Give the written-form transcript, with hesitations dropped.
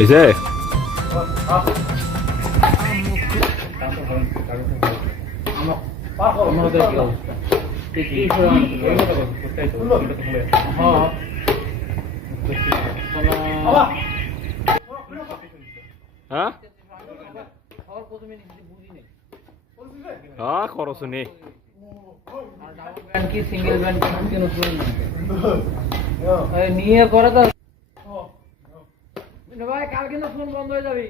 হয়েছে? হ্যাঁ হ্যাঁ খরচ নেই সিঙ্গেল ব্যান্ড নিয়ে পরে তো ভাই কাল কিন্তু ফোন বন্ধ হয়ে যাবে।